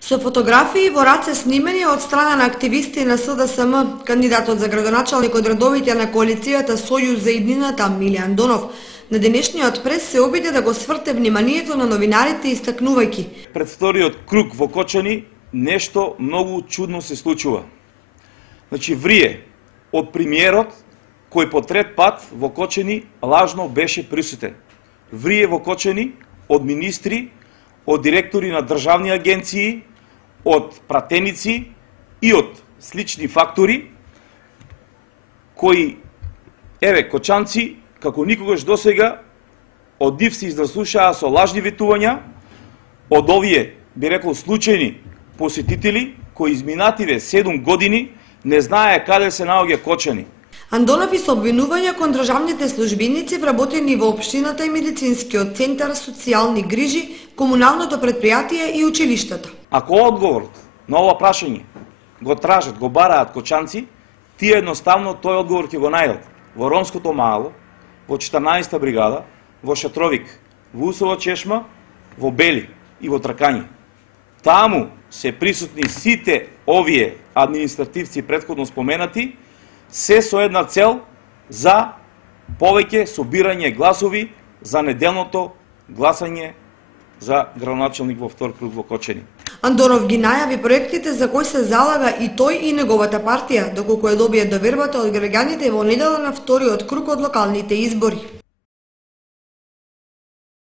Со фотографии во раце снимени од страна на активисти на СДСМ, кандидатот за градоначалник од редовите на коалицијата Сојуз за иднината Миле Андонов, на денешниот прес се обиде да го сврте вниманието на новинарите истакнувајќи: пред вториот круг во Кочани нешто многу чудно се случува. Значи, врие од премиерот кој по трет пат во Кочани лажно беше присутен. Врие во Кочани од министри, од директори на државни агенции, од пратеници и од слични фактори кои, кочанци, како никогаш досега, од нив се изнаслушаа со лажни ветувања, од овие, би рекол, случајни посетители кои изминативе 7 години не знае каде се наоѓа Кочани. Андонов и со обвинувања кон државните службеници вработени во општината и медицинскиот центар, социјални грижи, комуналното претпријатие и училиштата. Ако одговорот на ова прашање го тражат, го бараат кочанци, тие едноставно тој одговор ќе го најдат во Ромското мало, во 14-та бригада, во Шатровик, во Усова чешма, во Бели и во Тракање. Таму се присутни сите овие административци претходно споменати, се со една цел за повеќе собирање гласови за неделното гласање за градоначалник во втор круг во Кочани. Андонов ги најави проектите за кои се залага и тој и неговата партија, доколку ја добие довербата од граѓаните во недела на вториот круг од локалните избори.